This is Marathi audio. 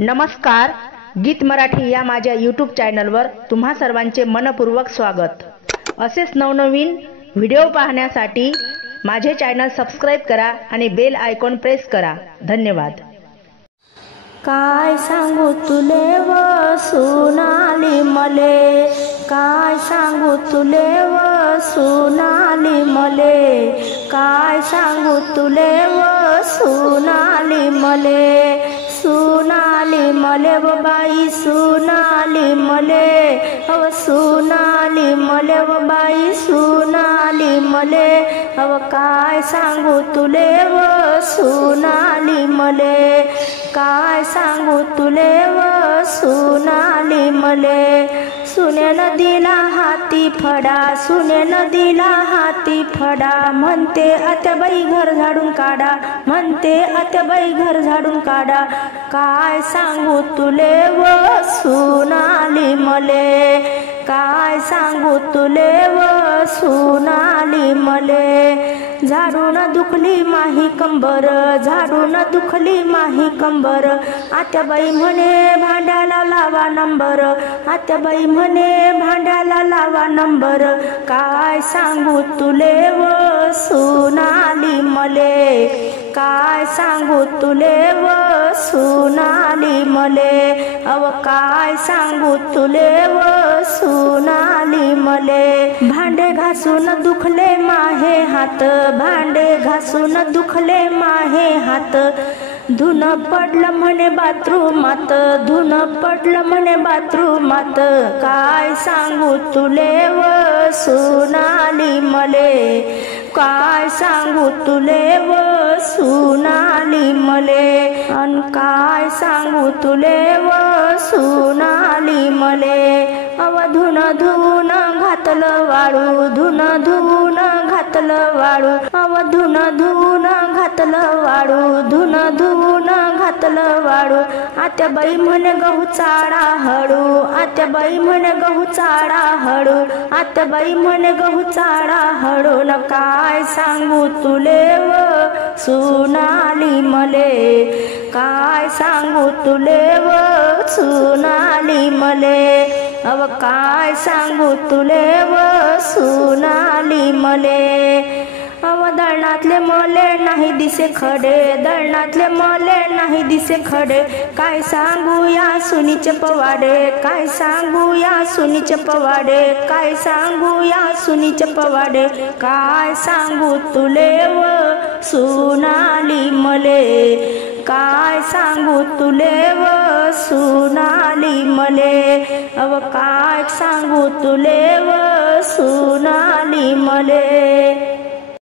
नमस्कार, गीत मराठी या माझ्या यूट्यूब चॅनलवर तुम्हा सर्वांचे मनपूर्वक स्वागत। असेच नवनवीन व्हिडिओ पाहण्यासाठी माझे चॅनल सबस्क्राइब करा आणि बेल आयकॉन प्रेस करा। धन्यवाद। काय सांगू तुले व सुनाली मले, काय सांगू तुले व सुनाली मले, काय सांगू तुले व सुनाली मले, सुनाली मले व बाई सुनाली मले, अव सुनाली मले व बाई सुनाली मले, अव काय सांगू तुले व सुनाली मले, काय सांगू तुले व सुनाली मले। सुने नदीला हाती फडा, सुने नदीला हाती फडा, म्हणते आत्याबाई घर झाडून काढा, म्हणते आत्याबाई घर झाडून काढा, काय सांगू तुले व सुनाली मले, काय सांगू तुले व सुनाली मले। झाडून दुखली माही कंबर, झाडून दुखली माही कंबर, आत्याबाई म्हणे भांड्याला लावा नंबर, आत्याबाई म्हणे भांड्याला लावा नंबर, काय सांगू तुले व सुनाली मले, काय सांगू तुले व सुनाली मले, अव काय सांगू तुले व सुनाली मले। भांडे घासून दुखले माहे हात, भांडे घासून दुखले माहे हात, धुन पडलं म्हणे बाथरूमात, धुन पडलं म्हणे बाथरूमात, काय सांगू तुले व सुनाली मले, काय सांगू तुले व सुनाली मले, अन काय सांगू तुले व सुनाली मले। अव धुन धुवून घातलं वाळू, धुन धुवून घातलं वाळू, अव धुन धुवून घातलं वाळू, धुन धुवून घातलं वाळू, आत्याबाई म्हणे गहू चाळा हळू, आत्याबाई म्हणे गहू चाळा हळू, आत्याबाई म्हणे गहू चाळा हळू, न काय सांगू तुले व सुनाली मले, काय सांगू तुले व सुनाली मले, अव काय सांगू तुले व सुनाली मले। अव दळणातले मले नाही दिसे खडे, दळणातले मले नाही दिसे खडे, काय सांगू या सुनीचे पवाडे, काय सांगू या सुनीचे पवाडे, काय सांगू या सुनीचे पवाडे, काय सांगू तुले व सुनाली मले, काय सांगू तुले व सुनाली मले, अव काय सांगू तुले व सुनाली मले।